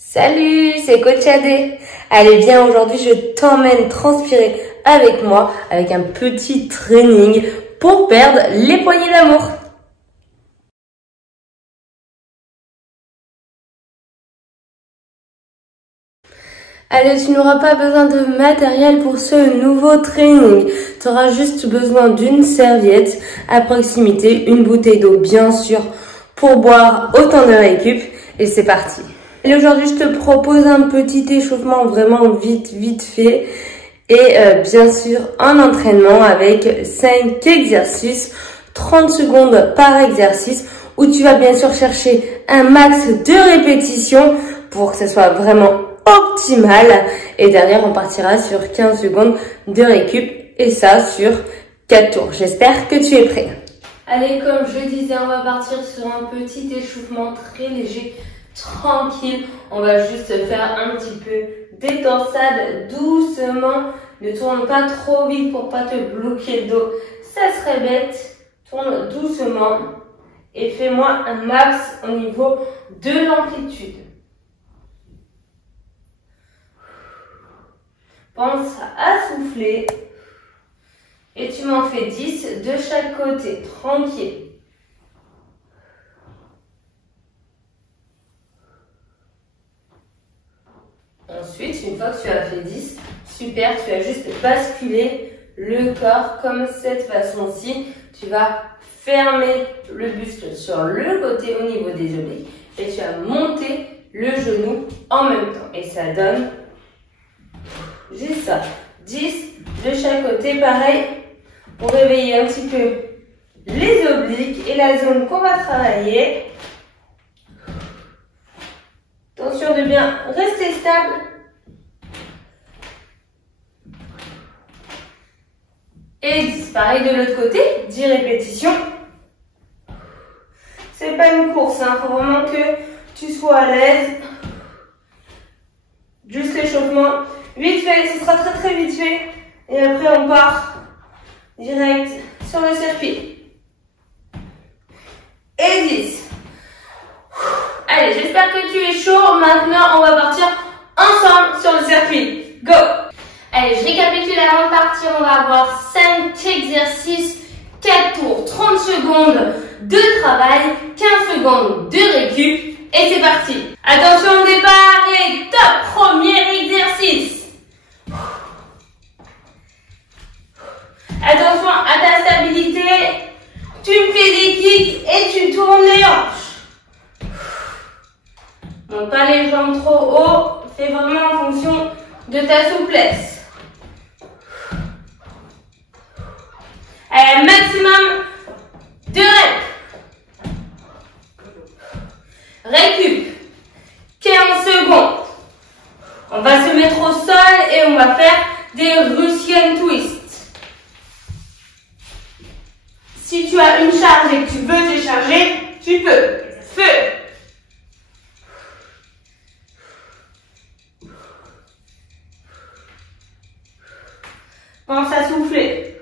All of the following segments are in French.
Salut, c'est Coach Adé. Allez, viens, aujourd'hui je t'emmène transpirer avec moi avec un petit training pour perdre les poignées d'amour. Allez, tu n'auras pas besoin de matériel pour ce nouveau training. Tu auras juste besoin d'une serviette à proximité, une bouteille d'eau bien sûr pour boire autant de récup et c'est parti. Et aujourd'hui, je te propose un petit échauffement vraiment vite fait et bien sûr un entraînement avec 5 exercices, 30 secondes par exercice où tu vas bien sûr chercher un max de répétitions pour que ce soit vraiment optimal et derrière on partira sur 15 secondes de récup et ça sur 4 tours. J'espère que tu es prêt. Allez, comme je disais, on va partir sur un petit échauffement très léger, tranquille. On va juste faire un petit peu d'étansade doucement. Ne tourne pas trop vite pour pas te bloquer le dos. Ça serait bête. Tourne doucement et fais-moi un max au niveau de l'amplitude. Pense à souffler et tu m'en fais 10 de chaque côté, tranquille. Ensuite, une fois que tu as fait 10, super, tu vas juste basculer le corps comme cette façon-ci. Tu vas fermer le buste sur le côté au niveau des obliques et tu vas monter le genou en même temps. Et ça donne juste ça, 10 de chaque côté, pareil, pour réveiller un petit peu les obliques et la zone qu'on va travailler. Attention de bien rester stable. Et 10, pareil de l'autre côté, 10 répétitions. C'est pas une course, hein, faut vraiment que tu sois à l'aise. Juste l'échauffement. Vite fait, ce sera très vite fait. Et après, on part direct sur le circuit. Et 10. Allez, j'espère que tu es chaud. Maintenant, on va partir ensemble sur le circuit. Go! Allez, je récapitule avant de partir. On va avoir 5 exercices, 4 tours, 30 secondes de travail, 15 secondes de récup. Et c'est parti. Attention au départ et top! Premier exercice. Attention à ta stabilité, tu me fais des kicks et tu tournes les hanches. Monte pas les jambes trop haut, fais vraiment en fonction de ta souplesse. Allez, maximum de reps. Récup, 15 secondes. On va se mettre au sol et on va faire des Russian twists. Si tu as une charge et que tu veux décharger, tu peux. Feu. Pense à souffler.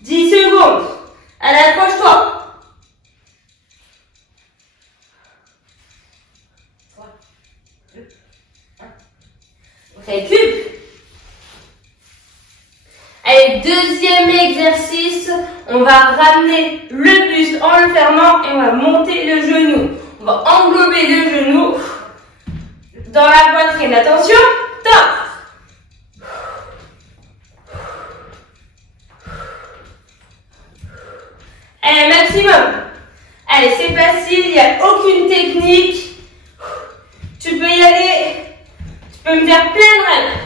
Dix secondes. Allez, accroche-toi. Récup. Allez, deuxième exercice, on va ramener le buste en le fermant et on va monter le genou. On va englober le genou dans la poitrine. Attention, top. Allez, maximum. Allez, c'est facile, il n'y a aucune technique. Tu peux y aller. Tu peux me faire plein de rêves.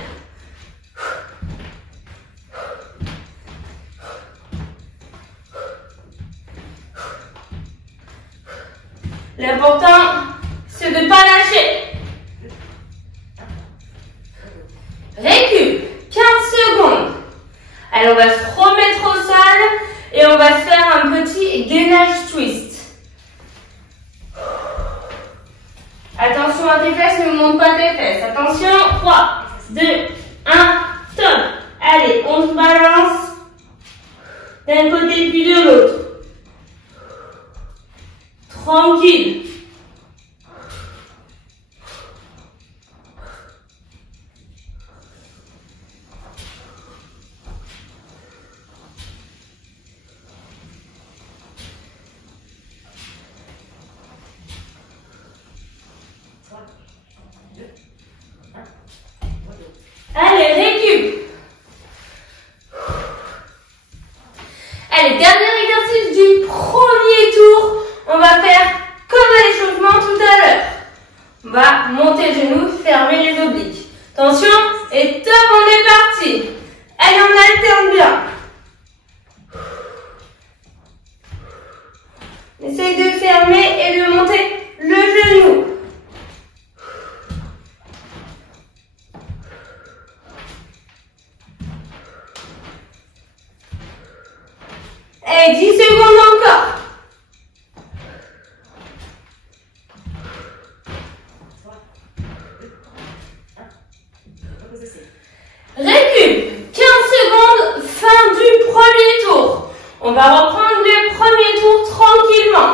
L'important, c'est de ne pas lâcher. Récup, 15 secondes. Allez, on va se remettre au sol et on va se faire un petit gainage twist. Attention à tes fesses, ne monte pas tes fesses. Attention, 3, 2, 1, top. Allez, on se balance d'un côté puis de l'autre. Tranquille. Allez, récup. Allez, dernier exercice du premier tour. On va faire comme à l'échauffement tout à l'heure. On va monter le genou, fermer les obliques. Attention, et top, on est parti. Allez, on alterne bien. Essaye de fermer et de monter le genou. Et 10 secondes encore. Récup. 15 secondes, fin du premier tour. On va reprendre le premier tour tranquillement.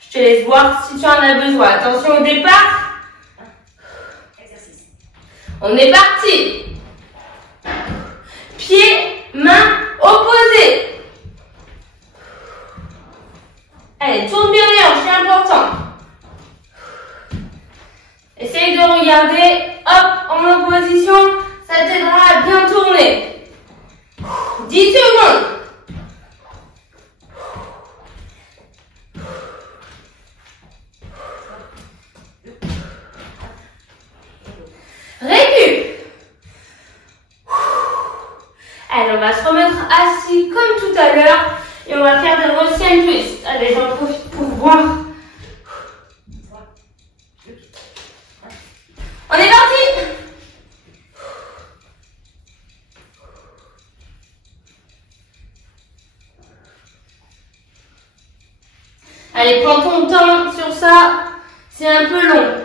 Je te laisse voir si tu en as besoin. Attention au départ. On est parti. Pied, main, opposé. Allez, tourne bien les hanches, c'est important. Essaye de regarder, hop, en opposition, ça t'aidera à bien tourner. 10 secondes. Récup. Allez, on va se remettre assis comme tout à l'heure et on va faire des Russian twists. Allez, j'en profite pour voir. On est parti. Allez, prends ton temps sur ça, c'est un peu long.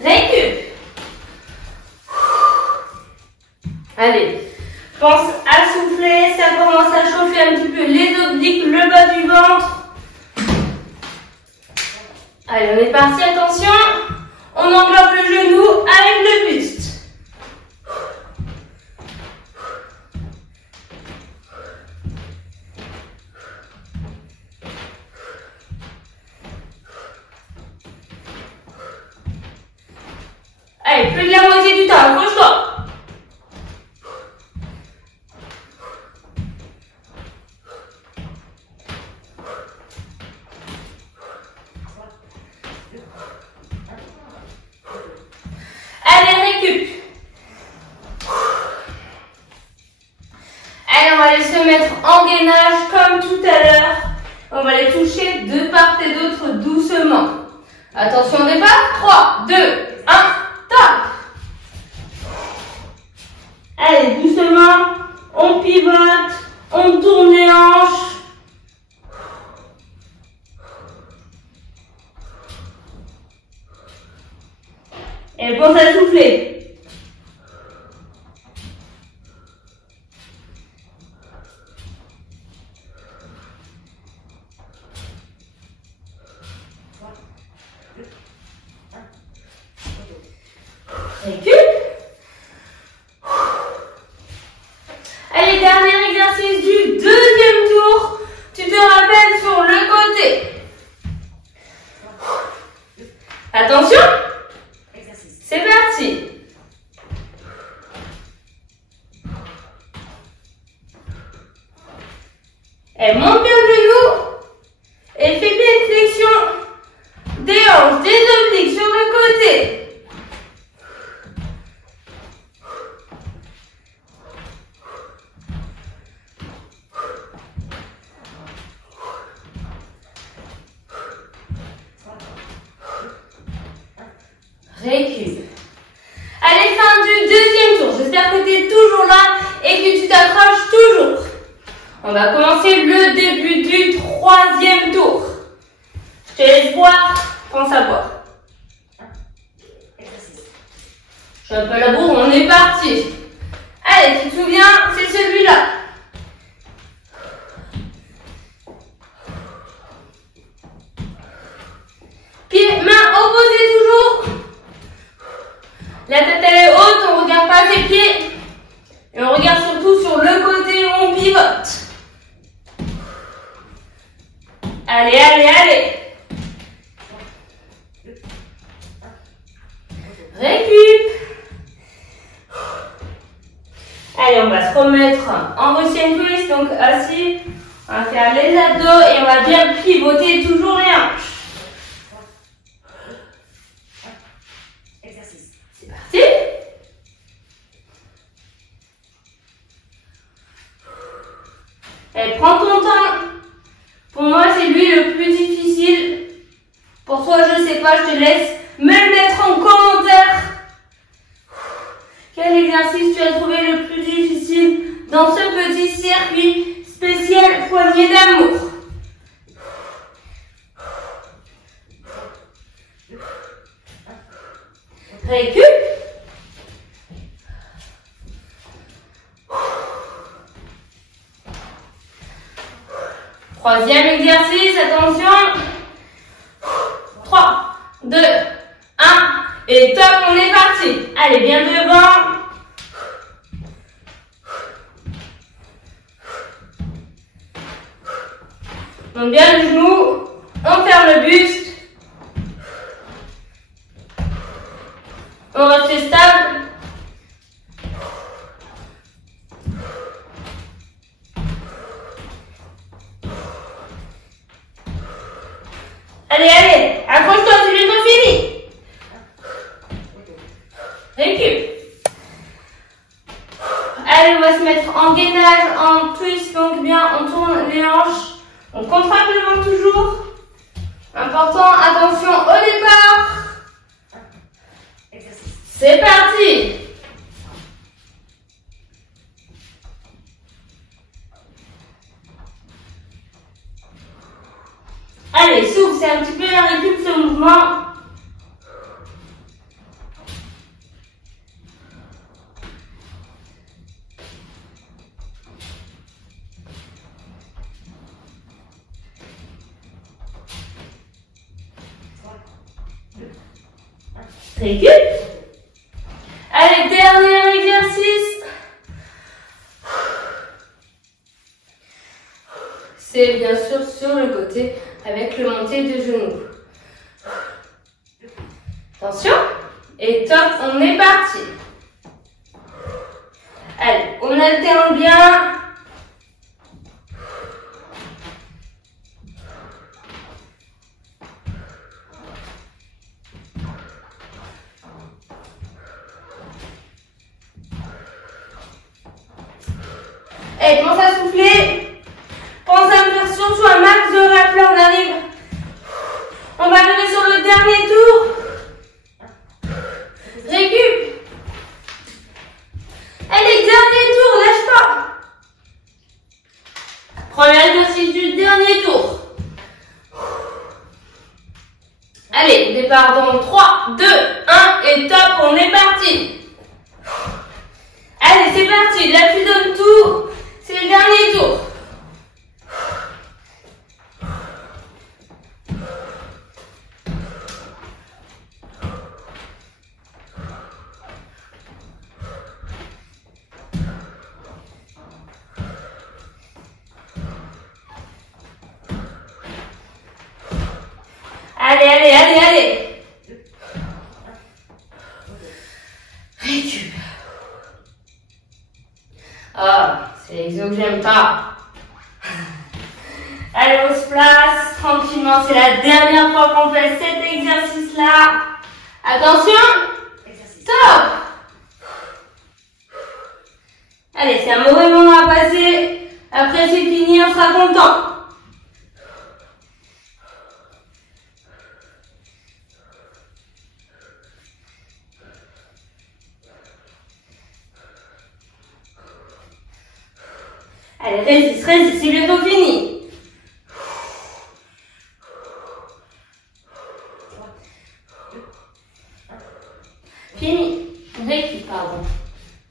Récup. Allez, pense à souffler, ça commence à chauffer un petit peu les obliques, le bas du ventre. Allez, on est parti, attention. On englobe le genou avec le buste. Allez, plus de la moitié du temps, accroche-toi. Allez, récup. Allez, on va aller se mettre en gainage comme tout à l'heure. On va les toucher de part et d'autre doucement. Attention au départ. 3, 2, 1, top. Allez, doucement. On pivote. On tourne les hanches. Et pense à souffler. Récup. Allez, dernier exercice du deuxième tour. Tu te rappelles sur le côté. Attention. C'est parti. Et monte bien le genou. Et fais bien une flexion des hanches, des obliques sur le côté. Récup. Allez, fin du deuxième troisième tour. Je te laisse boire, pense à boire. Je suis un peu la bourre, on est parti. Allez, tu te souviens, c'est celui-là. Pied, main opposée toujours. La tête elle est haute, on ne regarde pas ses pieds. Et on regarde surtout sur le côté où on pivote. Allez, allez, allez. Récup. Allez, on va se remettre en Russian twist, donc assis. On va faire les abdos et on va bien pivoter toujours les hanches. C'est parti. Allez, prends ton temps. Pour moi, c'est lui le plus difficile. Pour toi, je sais pas, je te laisse me le mettre en commentaire. Quel exercice tu as trouvé le plus difficile dans ce petit circuit spécial poignée d'amour? Récup. Troisième exercice, attention. 3, 2, 1. Et top, on est parti. Allez, bien devant. Donc bien le genou. On ferme le buste. On reste stable. Allez, allez, accroche-toi, c'est bientôt fini. Récup. Allez, on va se mettre en gainage, en twist, donc bien, on tourne les hanches. On contracte le ventre toujours. Important, attention au départ. C'est parti. Allez, souffle, c'est un petit peu la récup ce mouvement. Récup. Allez, dernier exercice. C'est bien sûr sur le côté avec le monté de genoux. Attention. Et top, on est parti. Allez, on alterne bien. Allez, commence à souffler. Pense à me faire surtout un max de rappel, on arrive. On va arriver sur le dernier tour. Récup. Allez, dernier tour, lâche pas. Premier exercice du dernier tour. Allez, départ dans 3, 2, 1 et top, on est parti. Allez, c'est parti, là tu donnes tout. C'est le dernier tour. Allez, allez, allez, allez. Récup. Ah, c'est l'exo que j'aime pas. Allez, on se place tranquillement. C'est la dernière fois qu'on fait cet exercice-là. Attention. Top. Allez, c'est un mauvais moment à passer. Après, c'est fini, on sera content. Allez, résiste, résiste, c'est bientôt fini. rééquipe, pardon.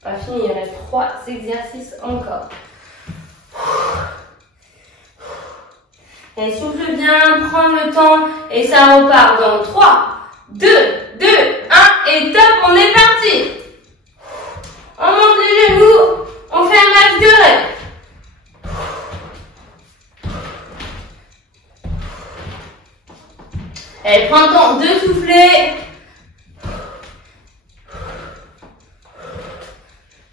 Pas fini, il reste 3 exercices encore. Et souffle bien, prends le temps et ça repart dans 3, 2, 2, 1 et top, on est parti. On monte les genoux, on fait un max de rêve. Et prends le temps de souffler.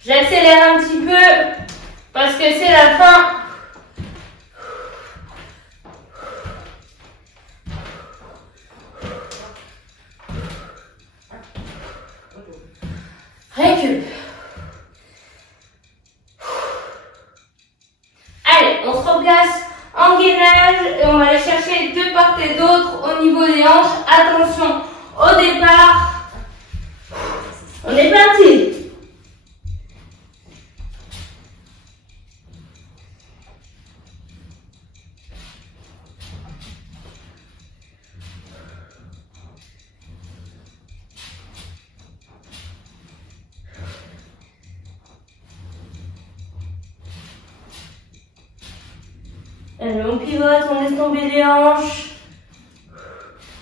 J'accélère un petit peu parce que c'est la fin. Récup. Allez, on se replace en gainage et on va aller chercher de part et d'autre au niveau des hanches. Attention au départ. On est parti. Allez, on pivote, on laisse tomber les hanches.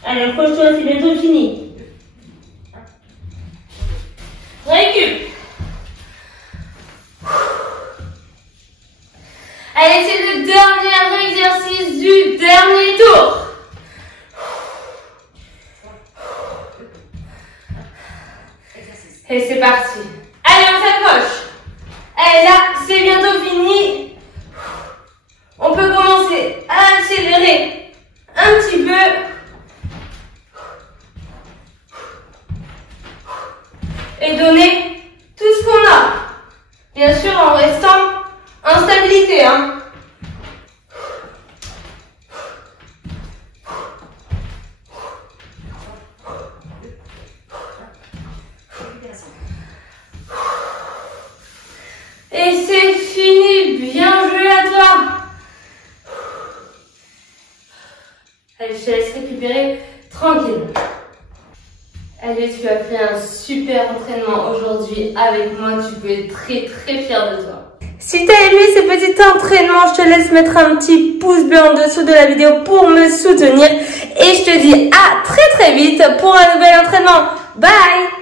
Allez, approche-toi, c'est bientôt fini. Récup. Allez, c'est le dernier exercice du dernier tour. Et c'est parti. Allez, on s'accroche. Allez, là, c'est bientôt fini. On peut commencer à accélérer un petit peu. Et donner tout ce qu'on a. Bien sûr, en restant en stabilité. Et c'est fini. Bien joué à toi. Allez, je te laisse récupérer tranquille. Allez, tu as fait un super entraînement aujourd'hui avec moi. Tu peux être très très fier de toi. Si tu as aimé ce petit entraînement, je te laisse mettre un petit pouce bleu en dessous de la vidéo pour me soutenir. Et je te dis à très très vite pour un nouvel entraînement. Bye!